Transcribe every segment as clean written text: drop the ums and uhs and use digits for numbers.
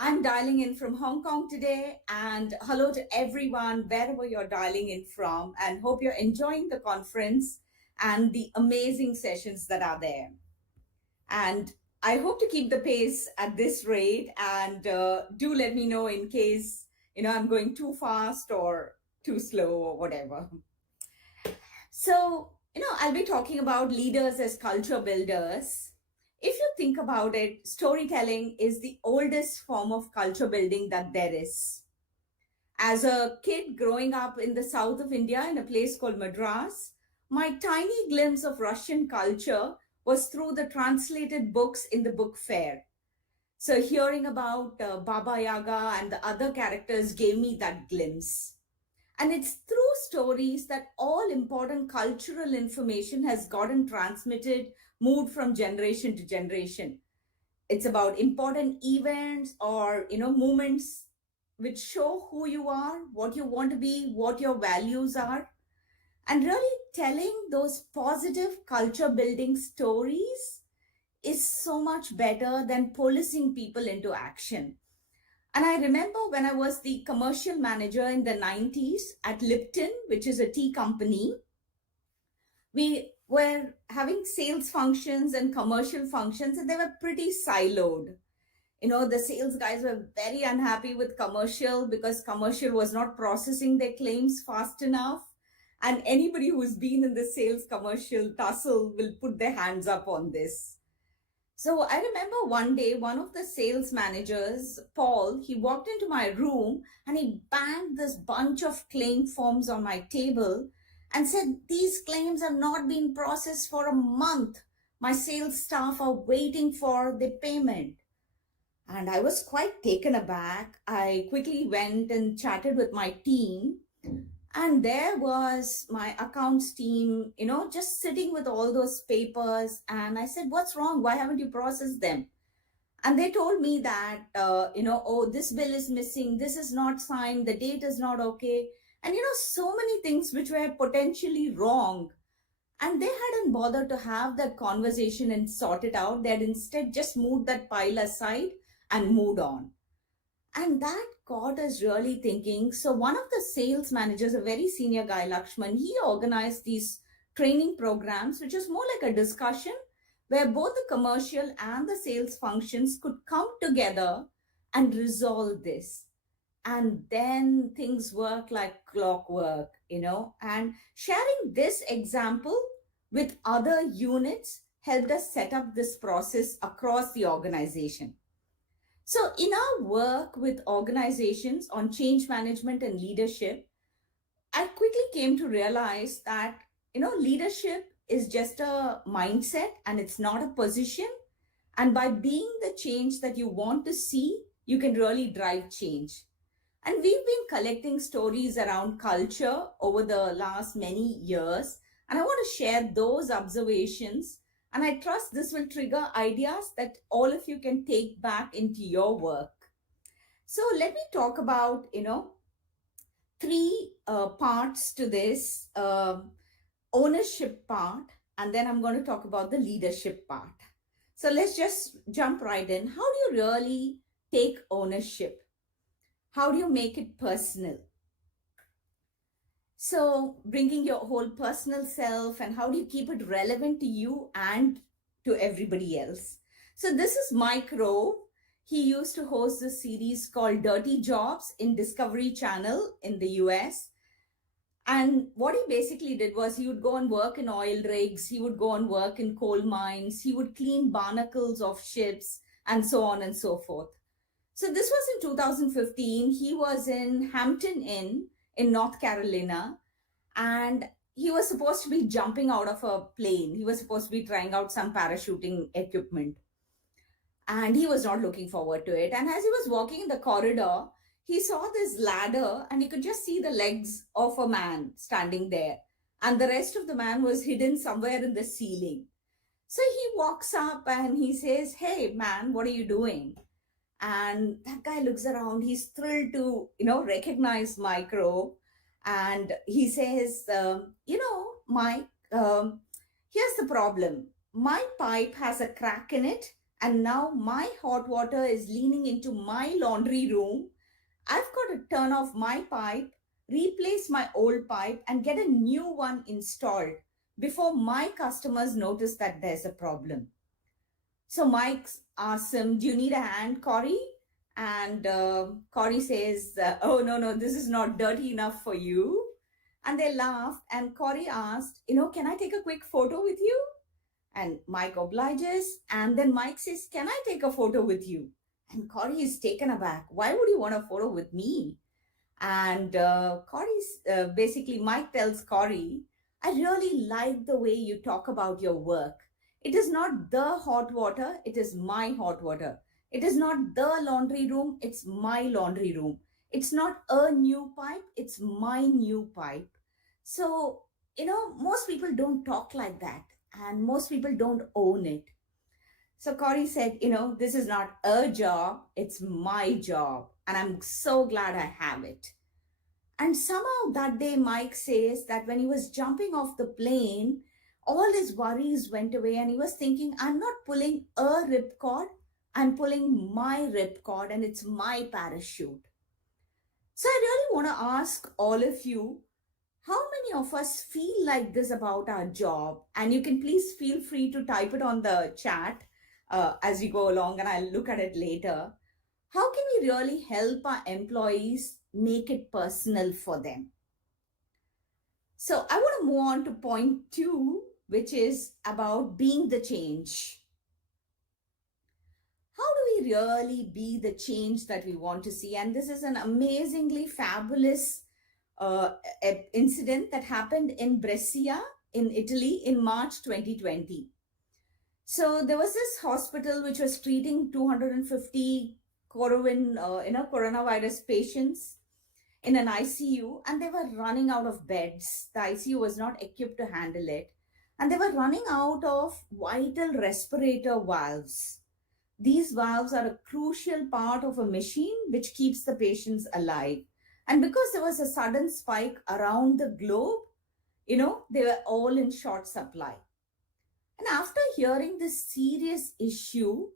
I'm dialing in from Hong Kong today, and hello to everyone wherever you're dialing in from, and hope you're enjoying the conference and the amazing sessions that are there. And I hope to keep the pace at this rate, and do let me know in case I'm going too fast or too slow or whatever. So I'll be talking about leaders as culture builders. If you think about it, storytelling is the oldest form of culture building that there is. As a kid growing up in the south of India in a place called Madras, my tiny glimpse of Russian culture was through the translated books in the book fair. So hearing about Baba Yaga and the other characters gave me that glimpse. And it's through stories that all important cultural information has gotten transmitted, moved from generation to generation. It's about important events or moments which show who you are, what you want to be, what your values are, and really telling those positive culture building stories is so much better than policing people into action. And I remember when I was the commercial manager in the 90s at Lipton, which is a tea company, we were having sales functions and commercial functions, and they were pretty siloed. The sales guys were very unhappy with commercial because commercial was not processing their claims fast enough. And anybody who's been in the sales commercial tussle will put their hands up on this. So I remember one day, one of the sales managers, Paul, he walked into my room and he banged this bunch of claim forms on my table and said, "These claims have not been processed for a month. My sales staff are waiting for the payment." And I was quite taken aback. I quickly went and chatted with my team. And there was my accounts team, just sitting with all those papers. And I said, "What's wrong? Why haven't you processed them?" And they told me that, "Oh, this bill is missing. This is not signed. The date is not okay." And, so many things which were potentially wrong. And they hadn't bothered to have that conversation and sort it out. They had instead just moved that pile aside and moved on. And that got us really thinking. So one of the sales managers, a very senior guy, Lakshman, he organized these training programs, which is more like a discussion where both the commercial and the sales functions could come together and resolve this. And then things work like clockwork, and sharing this example with other units helped us set up this process across the organization. So in our work with organizations on change management and leadership, I quickly came to realize that, leadership is just a mindset and it's not a position. And by being the change that you want to see, you can really drive change. And we've been collecting stories around culture over the last many years. And I want to share those observations. And I trust this will trigger ideas that all of you can take back into your work. So let me talk about, three parts to this ownership part. And then I'm going to talk about the leadership part. So let's just jump right in. How do you really take ownership? How do you make it personal? So bringing your whole personal self, and how do you keep it relevant to you and to everybody else? So this is Mike Rowe. He used to host this series called Dirty Jobs in Discovery Channel in the US. And what he basically did was he would go and work in oil rigs. He would go and work in coal mines. He would clean barnacles of ships and so on and so forth. So this was in 2015. He was in Hampton Inn in North Carolina, and he was supposed to be jumping out of a plane. He was supposed to be trying out some parachuting equipment, and he was not looking forward to it. And as he was walking in the corridor, he saw this ladder, and he could just see the legs of a man standing there, and the rest of the man was hidden somewhere in the ceiling. So he walks up and he says, "Hey man, what are you doing?" And that guy looks around. He's thrilled to, recognize Mike Rowe. And he says, Mike, here's the problem. My pipe has a crack in it, and now my hot water is leaning into my laundry room. I've got to turn off my pipe, replace my old pipe, and get a new one installed before my customers notice that there's a problem. So Mike asks him, "Do you need a hand, Corey?" And Corey says, "Oh, no, this is not dirty enough for you." And they laughed. And Corey asked, "Can I take a quick photo with you?" And Mike obliges. And then Mike says, "Can I take a photo with you?" And Corey is taken aback. "Why would you want a photo with me?" And basically, Mike tells Corey, "I really like the way you talk about your work. It is not the hot water, it is my hot water. It is not the laundry room, it's my laundry room. It's not a new pipe, it's my new pipe." So, most people don't talk like that, and most people don't own it. So Corey said, "This is not a job, it's my job. And I'm so glad I have it." And somehow that day, Mike says that when he was jumping off the plane, all his worries went away and he was thinking, "I'm not pulling a ripcord, I'm pulling my ripcord and it's my parachute." So I really want to ask all of you, how many of us feel like this about our job? And you can please feel free to type it on the chat as we go along, and I'll look at it later. How can we really help our employees make it personal for them? So I want to move on to point 2, which is about being the change. How do we really be the change that we want to see? And this is an amazingly fabulous incident that happened in Brescia in Italy in March 2020. So there was this hospital which was treating 250 coronavirus patients in an ICU, and they were running out of beds. The ICU was not equipped to handle it, and they were running out of vital respirator valves. These valves are a crucial part of a machine which keeps the patients alive. And because there was a sudden spike around the globe, they were all in short supply. And after hearing this serious issue,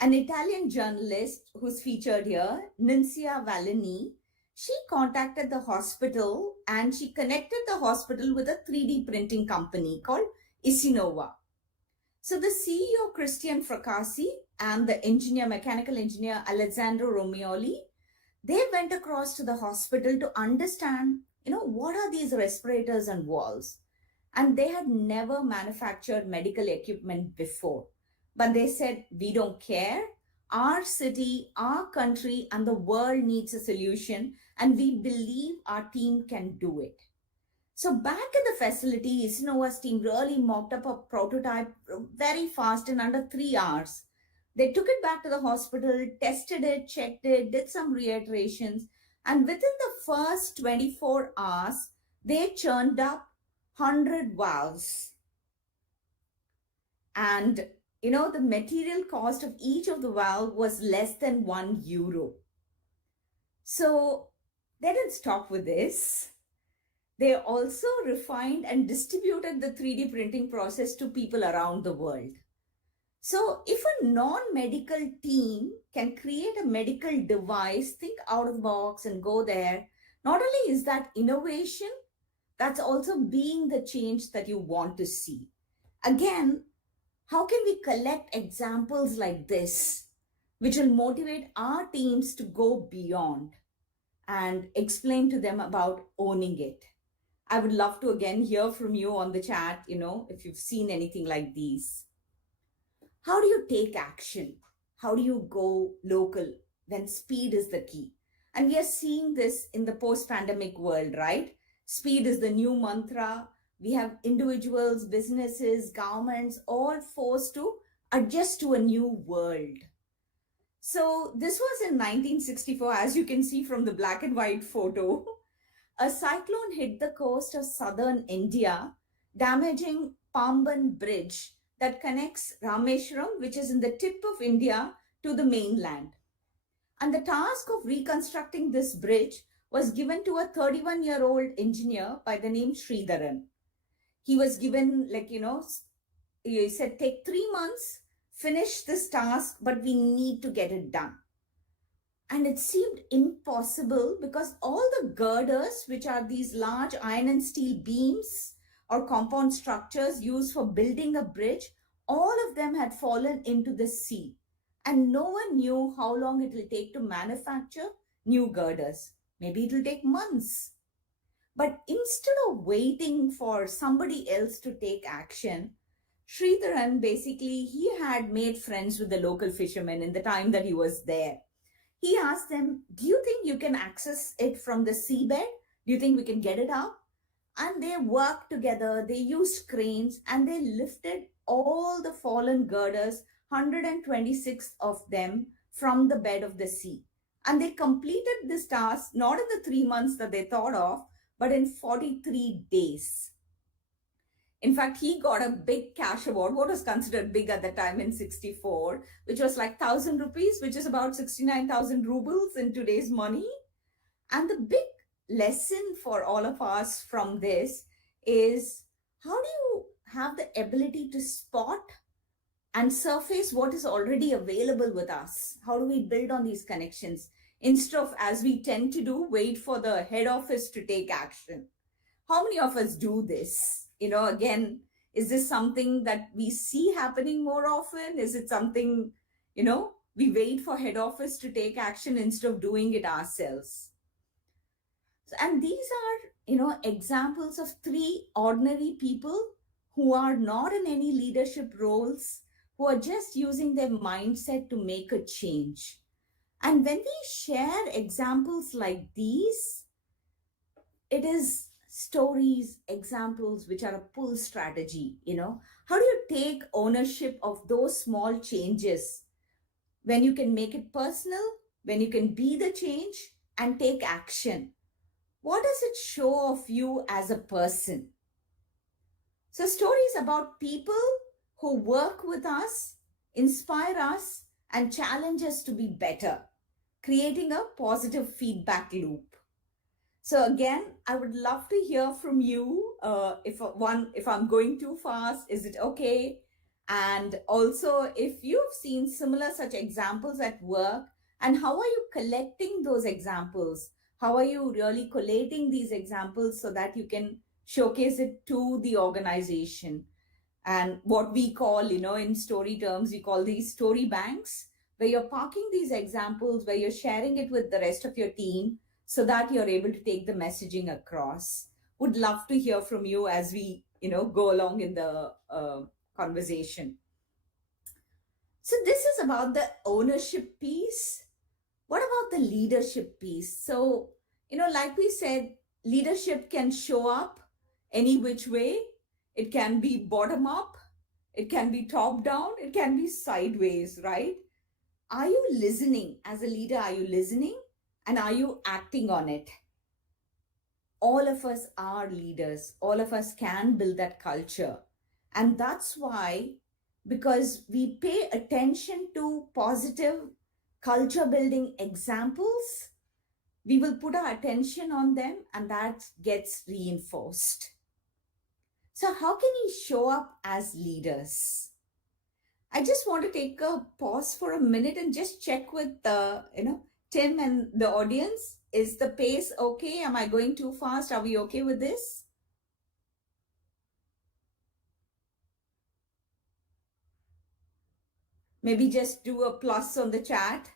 an Italian journalist who's featured here, Nincia Valini, she contacted the hospital and she connected the hospital with a 3D printing company called Isinova. So the CEO, Christian Fracassi, and the mechanical engineer, Alessandro Romioli, they went across to the hospital to understand, what are these respirators and valves? And they had never manufactured medical equipment before. But they said, "We don't care. Our city, our country, and the world needs a solution, and we believe our team can do it." So back in the facility, Isinova's team really mocked up a prototype very fast in under 3 hours. They took it back to the hospital, tested it, checked it, did some reiterations, and within the first 24 hours, they churned up 100 valves. And, the material cost of each of the valve was less than €1. So they didn't stop with this. They also refined and distributed the 3D printing process to people around the world. So if a non-medical team can create a medical device, think out of the box and go there, not only is that innovation, that's also being the change that you want to see. Again, how can we collect examples like this, which will motivate our teams to go beyond and explain to them about owning it? I would love to again hear from you on the chat, if you've seen anything like these. How do you take action? How do you go local when speed is the key? And we are seeing this in the post-pandemic world, right? Speed is the new mantra. We have individuals, businesses, governments, all forced to adjust to a new world. So this was in 1964, as you can see from the black and white photo. A cyclone hit the coast of southern India, damaging Pamban Bridge that connects Rameshwaram, which is in the tip of India, to the mainland. And the task of reconstructing this bridge was given to a 31-year-old engineer by the name Sridharan. He was given, he said, take 3 months, finish this task, but we need to get it done. And it seemed impossible because all the girders, which are these large iron and steel beams or compound structures used for building a bridge, all of them had fallen into the sea. And no one knew how long it will take to manufacture new girders. Maybe it will take months. But instead of waiting for somebody else to take action, Sridharan basically, he had made friends with the local fishermen in the time that he was there. He asked them, do you think you can access it from the seabed? Do you think we can get it up? And they worked together, they used cranes, and they lifted all the fallen girders, 126 of them, from the bed of the sea. And they completed this task not in the 3 months that they thought of, but in 43 days. In fact, he got a big cash award, what was considered big at the time in 64, which was like 1,000 rupees, which is about 69,000 rubles in today's money. And the big lesson for all of us from this is, how do you have the ability to spot and surface what is already available with us? How do we build on these connections instead of, as we tend to do, wait for the head office to take action? How many of us do this? Again, is this something that we see happening more often? Is it something, we wait for head office to take action instead of doing it ourselves? And these are, examples of 3 ordinary people who are not in any leadership roles, who are just using their mindset to make a change. And when we share examples like these, it is stories, examples, which are a pull strategy. How do you take ownership of those small changes when you can make it personal, when you can be the change and take action? What does it show of you as a person? So stories about people who work with us, inspire us, and challenge us to be better, creating a positive feedback loop. So again, I would love to hear from you. If I'm going too fast, is it okay? And also, if you've seen similar such examples at work, and how are you collecting those examples? How are you really collating these examples so that you can showcase it to the organization? And what we call, in story terms, we call these story banks, where you're parking these examples, where you're sharing it with the rest of your team, so that you're able to take the messaging across. Would love to hear from you as we, go along in the conversation. So this is about the ownership piece. What about the leadership piece? So, like we said, leadership can show up any which way. It can be bottom up, it can be top down, it can be sideways, right? Are you listening? As a leader, are you listening? And are you acting on it? All of us are leaders. All of us can build that culture. And that's why, because we pay attention to positive culture building examples, we will put our attention on them, and that gets reinforced. So how can we show up as leaders? I just want to take a pause for a minute and just check with Tim and the audience. Is the pace okay? Am I going too fast? Are we okay with this? Maybe just do a plus on the chat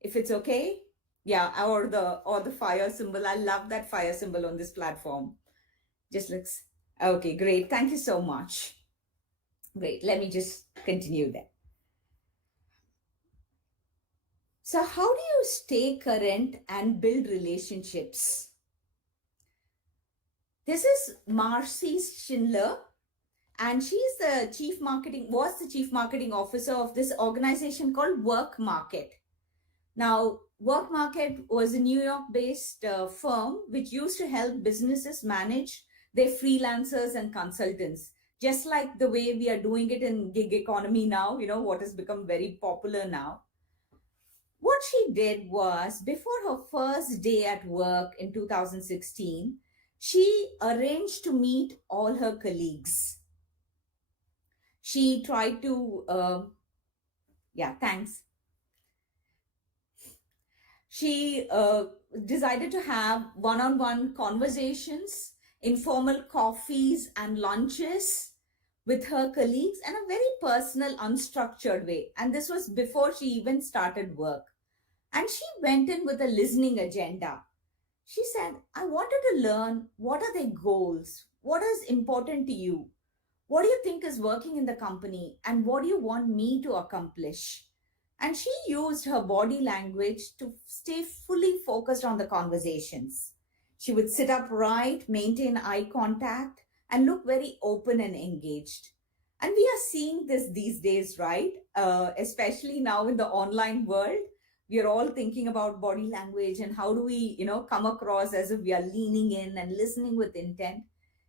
if it's okay. Yeah, or the fire symbol. I love that fire symbol on this platform. Just looks okay, great. Thank you so much. Great. Let me just continue there. So how do you stay current and build relationships? This is Marcy Schindler, and she's the was the chief marketing officer of this organization called Work Market. Now, Work Market was a New York-based firm which used to help businesses manage their freelancers and consultants, just like the way we are doing it in gig economy now, what has become very popular now. What she did was, before her first day at work in 2016, she arranged to meet all her colleagues. She tried to, yeah, thanks. She decided to have one on one conversations, informal coffees and lunches with her colleagues in a very personal, unstructured way. And this was before she even started work. And she went in with a listening agenda. She said, I wanted to learn what are their goals? What is important to you? What do you think is working in the company? And what do you want me to accomplish? And she used her body language to stay fully focused on the conversations. She would sit upright, maintain eye contact, and look very open and engaged. And we are seeing this these days, right? Especially now in the online world, we are all thinking about body language and how do we, come across as if we are leaning in and listening with intent.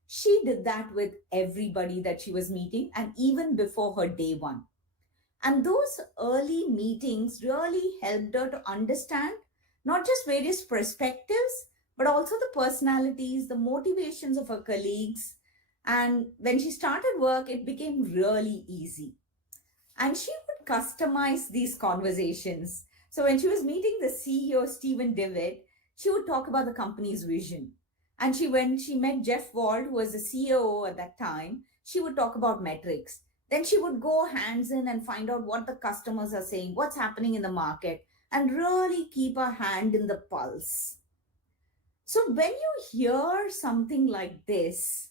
She did that with everybody that she was meeting, and even before her day one. And those early meetings really helped her to understand not just various perspectives, but also the personalities, the motivations of her colleagues. And when she started work, it became really easy. And she would customize these conversations. So when she was meeting the CEO, Stephen Dewitt, she would talk about the company's vision. And when she met Jeff Wald, who was the CEO at that time, she would talk about metrics. Then she would go hands in and find out what the customers are saying, what's happening in the market, and really keep a hand in the pulse. So when you hear something like this,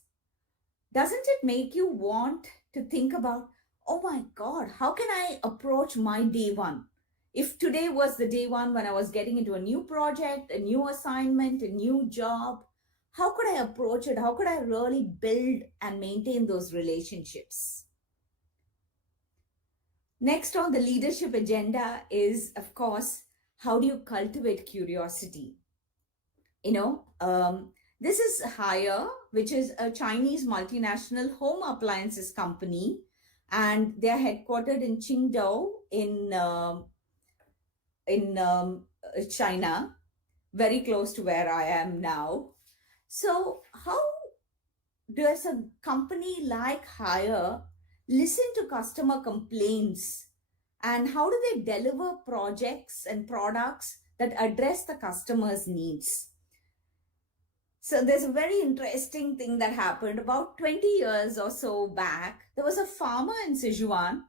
doesn't it make you want to think about, oh my God, how can I approach my day one? If today was the day one when I was getting into a new project, a new assignment, a new job, how could I approach it? How could I really build and maintain those relationships? Next on the leadership agenda is, of course, how do you cultivate curiosity? This is Haier, which is a Chinese multinational home appliances company, and they're headquartered in Qingdao in China, very close to where I am now. So, how does a company like Haier listen to customer complaints, and how do they deliver projects and products that address the customer's needs? So there's a very interesting thing that happened about 20 years or so back. There was a farmer in Sichuan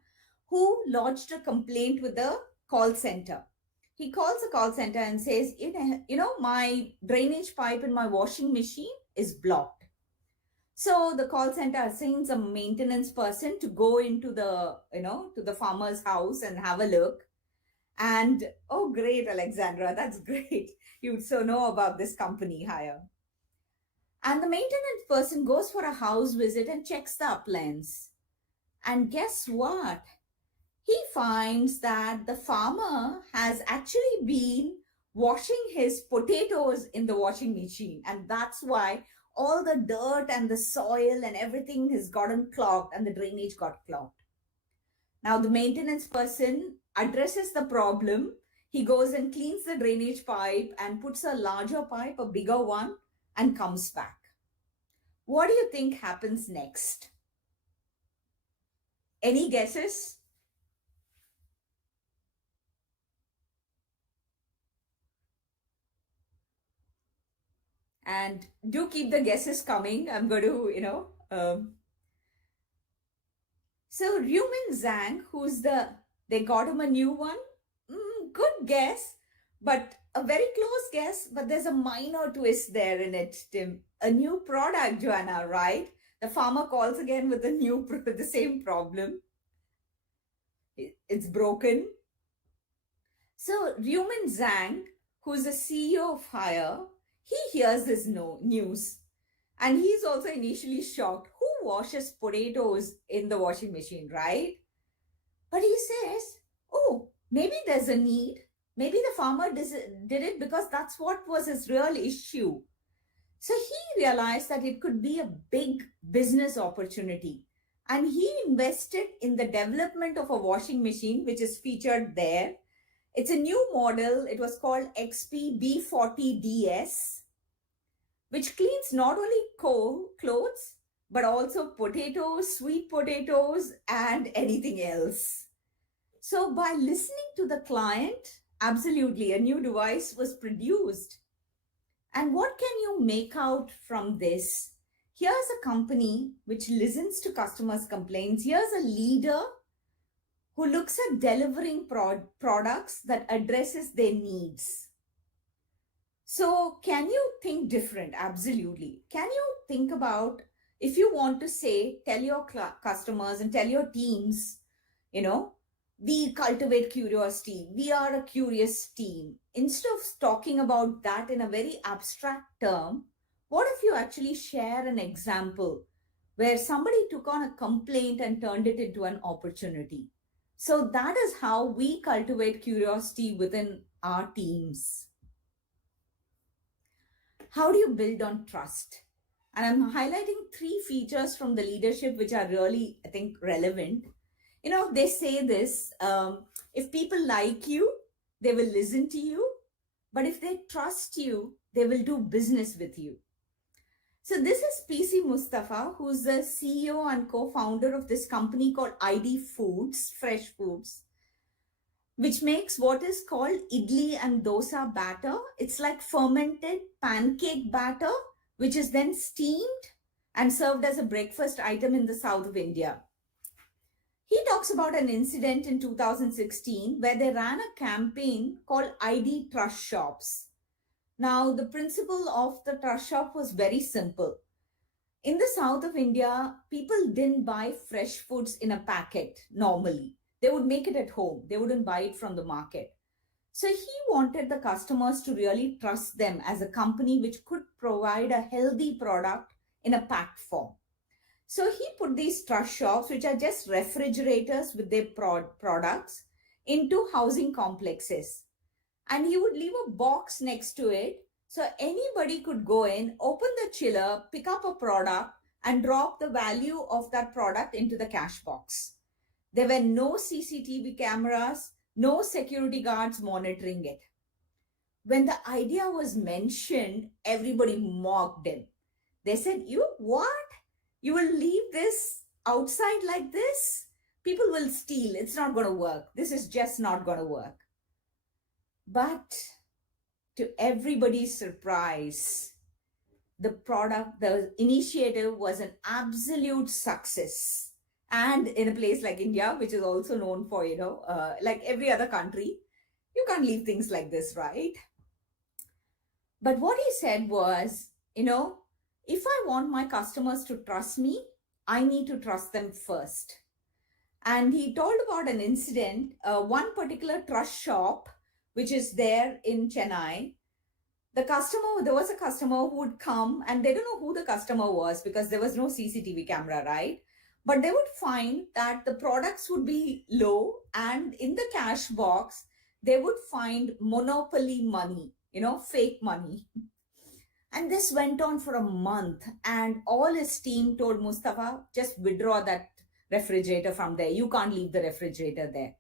who lodged a complaint with the call center. He calls the call center and says, my drainage pipe in my washing machine is blocked. So the call center assigns a maintenance person to go into to the farmer's house and have a look. And oh, great, Alexandra, that's great. You so know about this company Haier. And the maintenance person goes for a house visit and checks the appliance. And guess what? He finds that the farmer has actually been washing his potatoes in the washing machine. And that's why all the dirt and the soil and everything has gotten clogged and the drainage got clogged. Now the maintenance person addresses the problem. He goes and cleans the drainage pipe and puts a larger pipe, a bigger one, and comes back. What do you think happens next? Any guesses? And do keep the guesses coming. I'm going to, So Rumen Zhang, they got him a new one. Good guess, but a very close guess, but there's a minor twist there in it, Tim. A new product, Joanna, right? The farmer calls again with the same problem. It's broken. So Rumen Zhang, who's the CEO of Haier, he hears this news. And he's also initially shocked. Who washes potatoes in the washing machine, right? But he says, oh, maybe there's a need. Maybe the farmer did it because that's what was his real issue. So he realized that it could be a big business opportunity. And he invested in the development of a washing machine, which is featured there. It's a new model. It was called XP B40DS, which cleans not only clothes, but also potatoes, sweet potatoes, and anything else. So by listening to the client, absolutely, a new device was produced. And what can you make out from this? Here's a company which listens to customers' complaints. Here's a leader who looks at delivering products that addresses their needs. So can you think different? Absolutely. Can you think about, if you want to say, tell your customers and tell your teams, we cultivate curiosity. We are a curious team. Instead of talking about that in a very abstract term, what if you actually share an example where somebody took on a complaint and turned it into an opportunity? So that is how we cultivate curiosity within our teams. How do you build on trust? And I'm highlighting 3 features from the leadership which are really, I think, relevant. They say this, if people like you, they will listen to you. But if they trust you, they will do business with you. So this is PC Mustafa, who's the CEO and co-founder of this company called ID Foods, Fresh Foods, which makes what is called idli and dosa batter. It's like fermented pancake batter, which is then steamed and served as a breakfast item in the south of India. He talks about an incident in 2016 where they ran a campaign called ID Trust Shops. Now, the principle of the trust shop was very simple. In the south of India, people didn't buy fresh foods in a packet normally. They would make it at home. They wouldn't buy it from the market. So he wanted the customers to really trust them as a company which could provide a healthy product in a packed form. So he put these trust shops, which are just refrigerators with their products, into housing complexes. And he would leave a box next to it so anybody could go in, open the chiller, pick up a product, and drop the value of that product into the cash box. There were no CCTV cameras, no security guards monitoring it. When the idea was mentioned, everybody mocked him. They said, what? You will leave this outside like this? People will steal. It's not going to work. This is just not going to work. But to everybody's surprise, the initiative was an absolute success. And in a place like India, which is also known for, like every other country, you can't leave things like this, right? But what he said was, if I want my customers to trust me, I need to trust them first. And he told about an incident, one particular trust shop, which is there in Chennai. There was a customer who would come, and they don't know who the customer was because there was no CCTV camera, right? But they would find that the products would be low, and in the cash box, they would find monopoly money, fake money. And this went on for a month, and all his team told Mustafa, just withdraw that refrigerator from there. You can't leave the refrigerator there.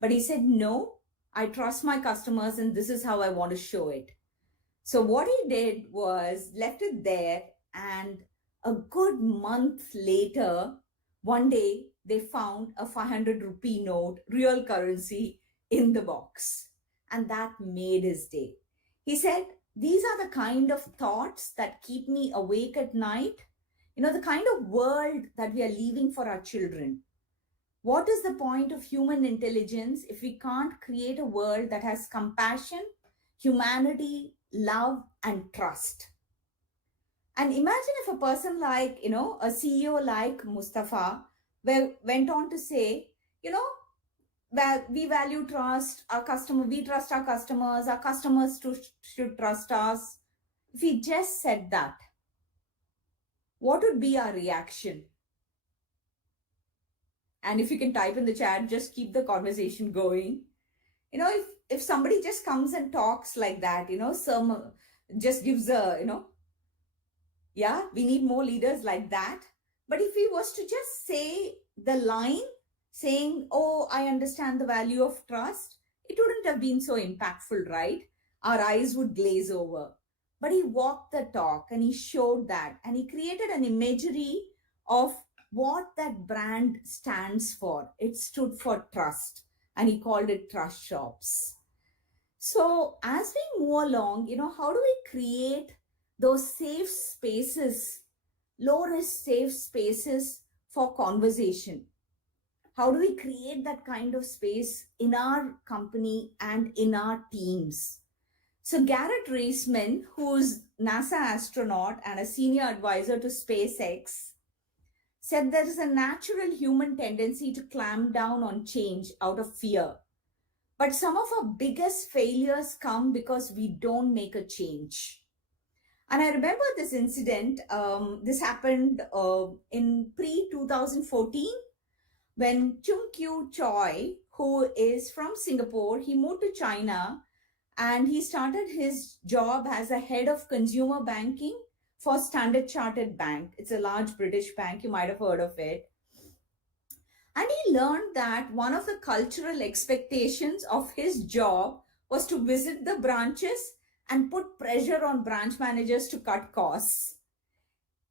But he said, no, I trust my customers, and this is how I want to show it. So what he did was left it there, and a good month later, one day they found a 500 rupee note, real currency, in the box. And that made his day. He said, these are the kind of thoughts that keep me awake at night. The kind of world that we are leaving for our children. What is the point of human intelligence if we can't create a world that has compassion, humanity, love, and trust? And imagine if a person like, a CEO like Mustafa went on to say, we value trust, we trust our customers should trust us. If he just said that, what would be our reaction? And if you can type in the chat, just keep the conversation going. If somebody just comes and talks like that, just gives we need more leaders like that. But if he was to just say the line saying, oh, I understand the value of trust, it wouldn't have been so impactful, right? Our eyes would glaze over. But he walked the talk and he showed that, and he created an imagery of what that brand stands for. It stood for trust, and he called it trust shops. So, as we move along, how do we create those safe spaces, low risk safe spaces for conversation? How do we create that kind of space in our company and in our teams? So, Garrett Reisman, who's NASA astronaut and a senior advisor to SpaceX, said there is a natural human tendency to clamp down on change out of fear. But some of our biggest failures come because we don't make a change. And I remember this incident. This happened in pre 2014 when Chung Kyu Choi, who is from Singapore, he moved to China and he started his job as a head of consumer banking for Standard Chartered Bank. It's a large British bank. You might have heard of it. And he learned that one of the cultural expectations of his job was to visit the branches and put pressure on branch managers to cut costs.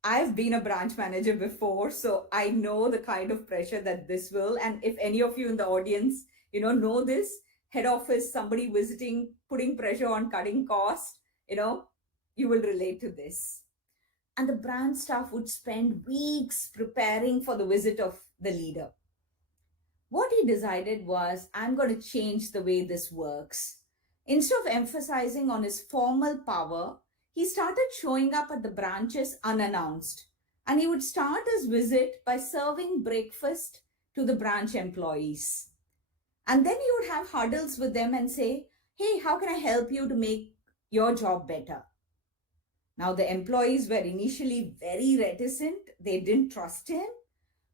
I've been a branch manager before, so I know the kind of pressure that this will. And if any of you in the audience, know this, head office, somebody visiting, putting pressure on cutting costs, you will relate to this. And the branch staff would spend weeks preparing for the visit of the leader. What he decided was, I'm going to change the way this works. Instead of emphasizing on his formal power, he started showing up at the branches unannounced. And he would start his visit by serving breakfast to the branch employees. And then he would have huddles with them and say, hey, how can I help you to make your job better? Now, the employees were initially very reticent. They didn't trust him.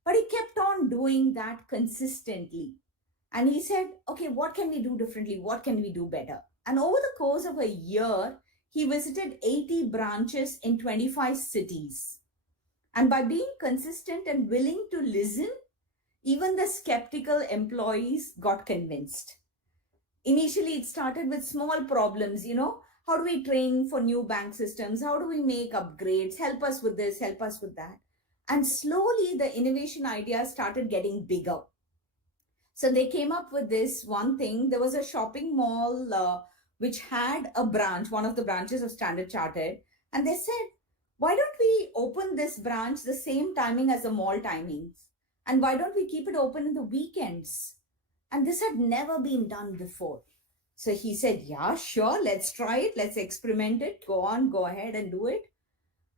But he kept on doing that consistently. And he said, okay, what can we do differently? What can we do better? And over the course of a year, he visited 80 branches in 25 cities. And by being consistent and willing to listen, even the skeptical employees got convinced. Initially, it started with small problems, how do we train for new bank systems? How do we make upgrades? Help us with this, help us with that. And slowly the innovation ideas started getting bigger. So they came up with this one thing. There was a shopping mall which had a branch, one of the branches of Standard Chartered. And they said, why don't we open this branch the same timing as the mall timings? And why don't we keep it open in the weekends? And this had never been done before. So he said, yeah, sure, let's try it. Let's experiment it. Go on, go ahead and do it.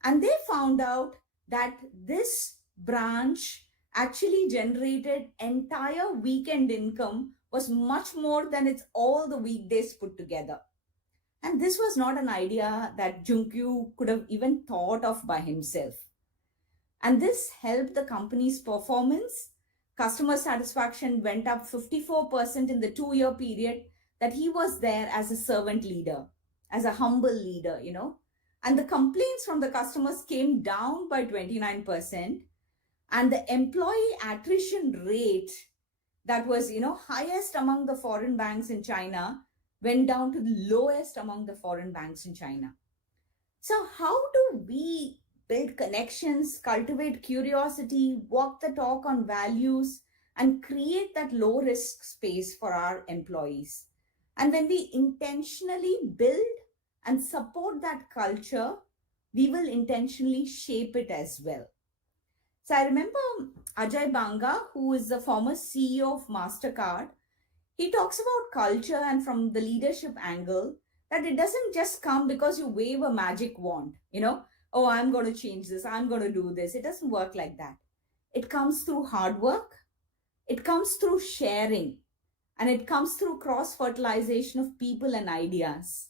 And they found out that this branch actually generated entire weekend income was much more than its all the weekdays put together. And this was not an idea that Junkyu could have even thought of by himself. And this helped the company's performance. Customer satisfaction went up 54% in the 2-year period that he was there as a servant leader, as a humble leader, And the complaints from the customers came down by 29%. And the employee attrition rate that was, highest among the foreign banks in China went down to the lowest among the foreign banks in China. So how do we build connections, cultivate curiosity, walk the talk on values, and create that low risk space for our employees? And when we intentionally build and support that culture, we will intentionally shape it as well. So I remember Ajay Banga, who is the former CEO of MasterCard, he talks about culture and from the leadership angle that it doesn't just come because you wave a magic wand, oh, I'm going to change this, I'm going to do this. It doesn't work like that. It comes through hard work. It comes through sharing. And it comes through cross-fertilization of people and ideas.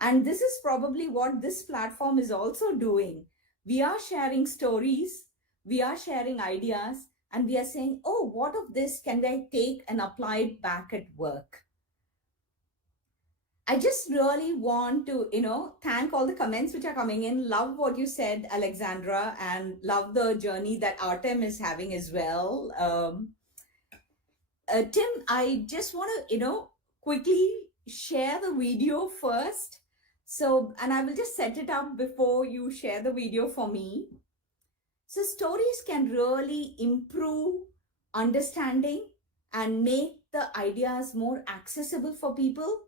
And this is probably what this platform is also doing. We are sharing stories, we are sharing ideas, and we are saying, oh, what of this can I take and apply it back at work? I just really want to, thank all the comments which are coming in. Love what you said, Alexandra, and love the journey that Artem is having as well. Tim, I just want to, quickly share the video first. So, and I will just set it up before you share the video for me. So stories can really improve understanding and make the ideas more accessible for people.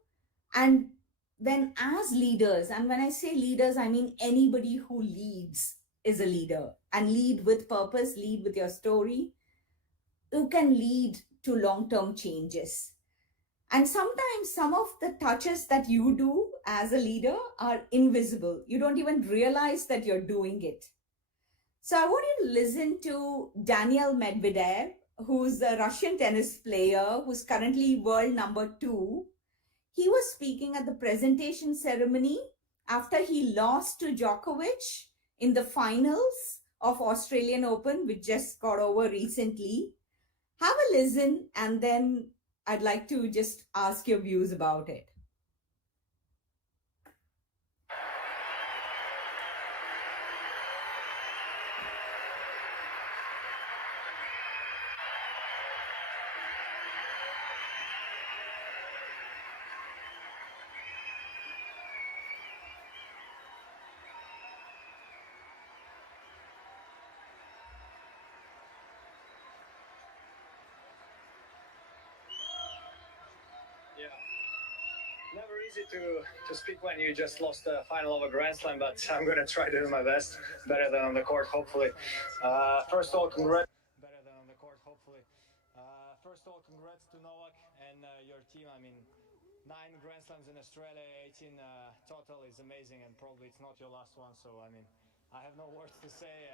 And then as leaders, and when I say leaders, I mean anybody who leads is a leader, and lead with purpose, lead with your story, who can lead to long-term changes. And sometimes some of the touches that you do as a leader are invisible. You don't even realize that you're doing it. So I want you to listen to Daniil Medvedev, who's a Russian tennis player who's currently world number 2. He was speaking at the presentation ceremony after he lost to Djokovic in the finals of Australian Open, which just got over recently. Have a listen, and then I'd like to just ask your views about it. Never easy to speak when you just lost the final of a Grand Slam, but I'm going to try to do my best, better than on the court, hopefully. First of all, congrats. Better than on the court, hopefully. First of all, congrats to Novak and your team. I mean, 9 Grand Slams in Australia, 18 total is amazing, and probably it's not your last one, so I mean, I have no words to say.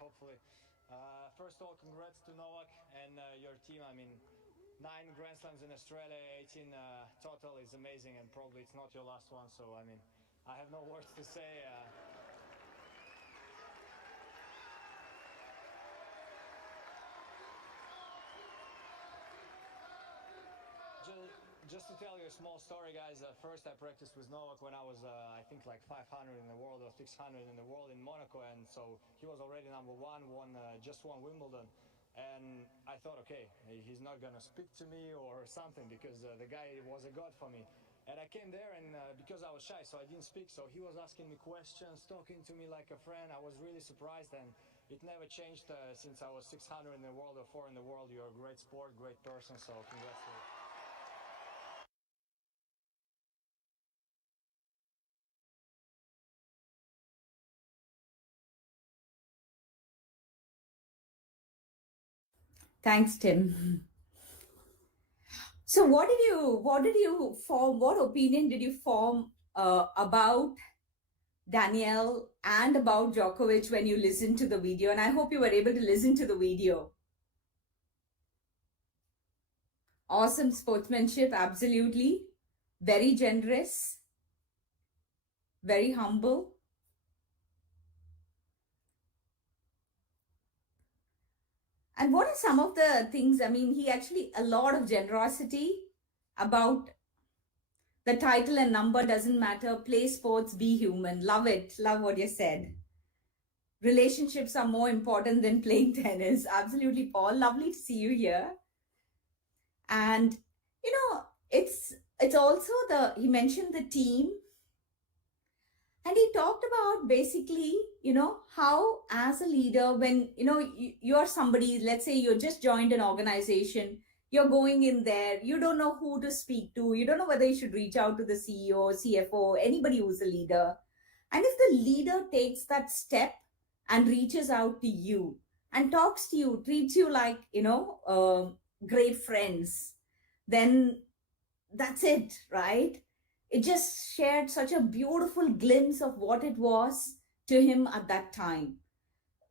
Hopefully. First of all, congrats to Novak and your team. I mean, 9 Grand Slams in Australia, 18 total is amazing, and probably it's not your last one, so I mean, I have no words to say. Just to tell you a small story, guys. First, I practiced with Novak when I was, I think, like 500 in the world or 600 in the world in Monaco, and so he was already number 1, just won Wimbledon. And I thought, okay, he's not gonna speak to me or something, because the guy was a god for me. And I came there, and because I was shy, so I didn't speak. So he was asking me questions, talking to me like a friend. I was really surprised, and it never changed since I was 600 in the world or 4 in the world. You're a great sport, great person, so congrats to you. Thanks, Tim. So what opinion did you form about Daniil and about Djokovic when you listened to the video? And I hope you were able to listen to the video. Awesome sportsmanship, absolutely. Very generous, very humble. And what are some of the things? I mean, he actually, a lot of generosity about the title and number doesn't matter. Play sports, be human. Love it. Love what you said. Relationships are more important than playing tennis. Absolutely, Paul. Lovely to see you here. And, you know, it's also he mentioned the team. And he talked about basically, how as a leader, when, you're somebody, let's say you just joined an organization, you're going in there, you don't know who to speak to, you don't know whether you should reach out to the CEO, CFO, anybody who's a leader. And if the leader takes that step and reaches out to you and talks to you, treats you like, great friends, then that's it, right? It just shared such a beautiful glimpse of what it was to him at that time.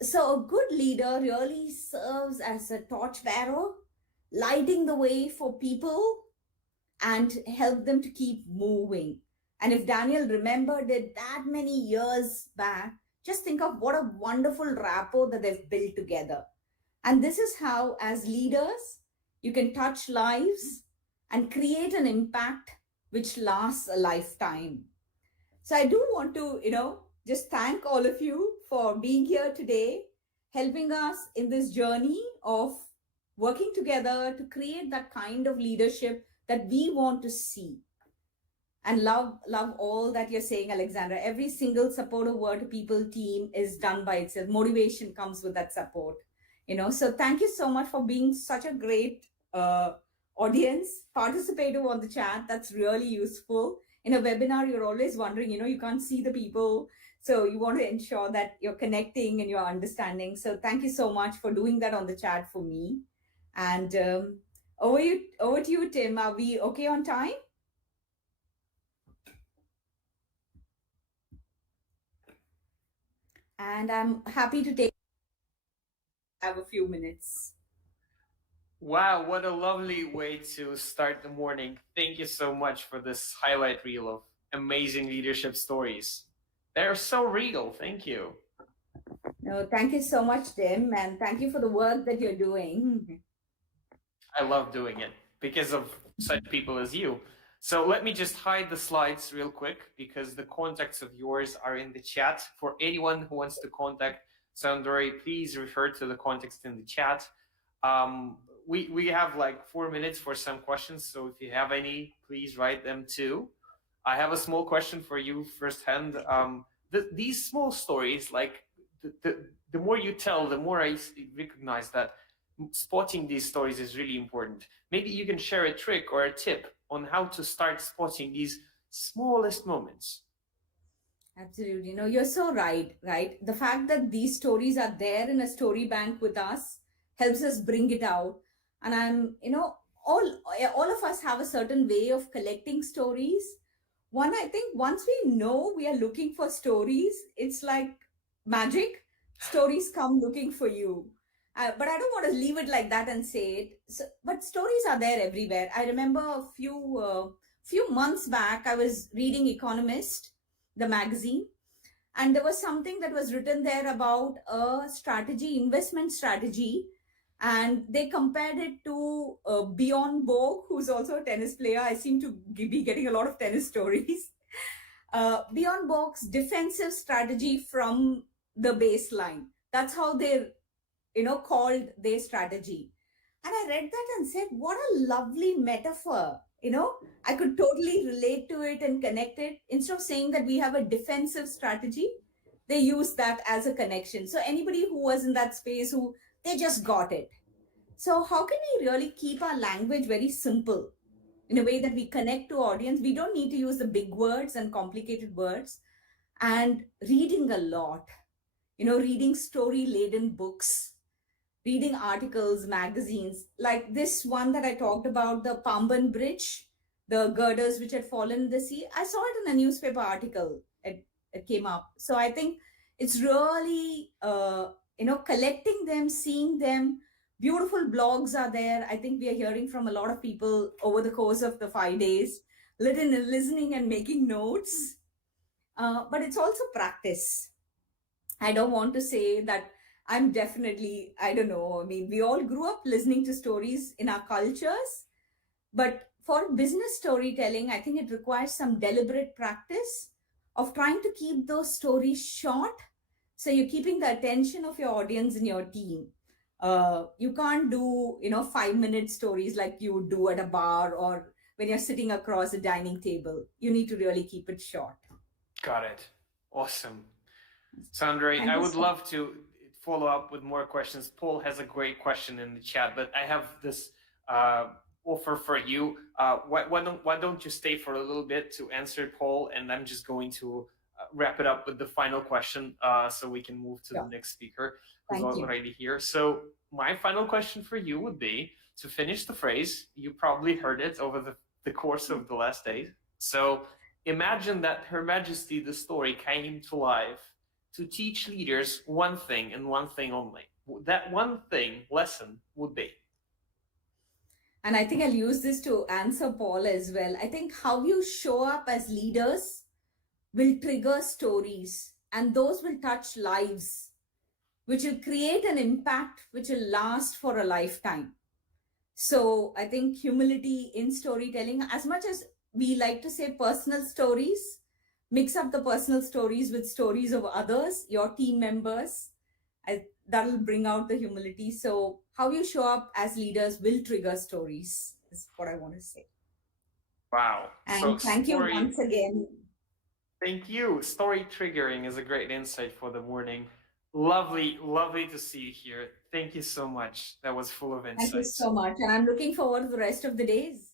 So a good leader really serves as a torchbearer, lighting the way for people and help them to keep moving. And if Daniil remembered it that many years back, just think of what a wonderful rapport that they've built together. And this is how, as leaders, you can touch lives and create an impact which lasts a lifetime. So I do want to, just thank all of you for being here today, helping us in this journey of working together to create that kind of leadership that we want to see. And love all that you're saying, Alexandra. Every single supportive word to people team is done by itself. Motivation comes with that support. So thank you so much for being such a great audience, participative on the chat. That's really useful. In a webinar, you're always wondering, you can't see the people. So you want to ensure that you're connecting and you're understanding. So thank you so much for doing that on the chat for me. And over to you, Tim. Are we okay on time? And I'm happy to have a few minutes. Wow, what a lovely way to start the morning. Thank you so much for this highlight reel of amazing leadership stories. They're so real. Thank you. No, thank you so much, Tim, and thank you for the work that you're doing. I love doing it because of such people as you. So let me just hide the slides real quick because the contacts of yours are in the chat. For anyone who wants to contact Soundari, please refer to the context in the chat. We have like 4 minutes for some questions, so if you have any, please write them too. I have a small question for you firsthand. These small stories, like the more you tell, the more I recognize that spotting these stories is really important. Maybe you can share a trick or a tip on how to start spotting these smallest moments. Absolutely. No, you're so right? The fact that these stories are there in a story bank with us helps us bring it out. And I'm, all of us have a certain way of collecting stories. I think once we know we are looking for stories, it's like magic. Stories come looking for you. But I don't want to leave it like that and say it. So, but stories are there everywhere. I remember a few months back, I was reading Economist, the magazine, and there was something that was written there about a investment strategy, and they compared it to Bjorn Borg, who's also a tennis player. I seem to be getting a lot of tennis stories. Bjorn Borg's defensive strategy from the baseline. That's how they called their strategy. And I read that and said, what a lovely metaphor. I could totally relate to it and connect it. Instead of saying that we have a defensive strategy, they use that as a connection. So anybody who was in that space, they just got it. So how can we really keep our language very simple in a way that we connect to audience? We don't need to use the big words and complicated words. And reading a lot, reading story-laden books, reading articles, magazines, like this one that I talked about, the Pamban Bridge, the girders which had fallen in the sea. I saw it in a newspaper article. It came up. So I think it's really, collecting them, seeing them. Beautiful blogs are there. I think we are hearing from a lot of people over the course of the 5 days, listening and making notes. But it's also practice. I don't want to say that I'm definitely, I don't know. I mean, we all grew up listening to stories in our cultures, but for business storytelling, I think it requires some deliberate practice of trying to keep those stories short. So you're keeping the attention of your audience in your team. You can't do, 5-minute stories like you would do at a bar or when you're sitting across a dining table. You need to really keep it short. Got it. Awesome. Soundari, I would love to follow up with more questions. Paul has a great question in the chat, but I have this offer for you. Why don't you stay for a little bit to answer Paul, and I'm just going to wrap it up with the final question so we can move to the next speaker who's already here. So my final question for you would be to finish the phrase. You probably heard it over the course of the last days. So imagine that Her Majesty the story came to life to teach leaders one thing and one thing only. That one thing, lesson, would be. And I think I'll use this to answer Paul as well. I think how you show up as leaders will trigger stories, and those will touch lives, which will create an impact which will last for a lifetime. So I think humility in storytelling, as much as we like to say personal stories, mix up the personal stories with stories of others, your team members. That'll bring out the humility. So how you show up as leaders will trigger stories, is what I want to say. Wow. And So thank you once again. Thank you. Story triggering is a great insight for the morning. Lovely to see you here. Thank you so much. That was full of insights. Thank you so much. And I'm looking forward to the rest of the days.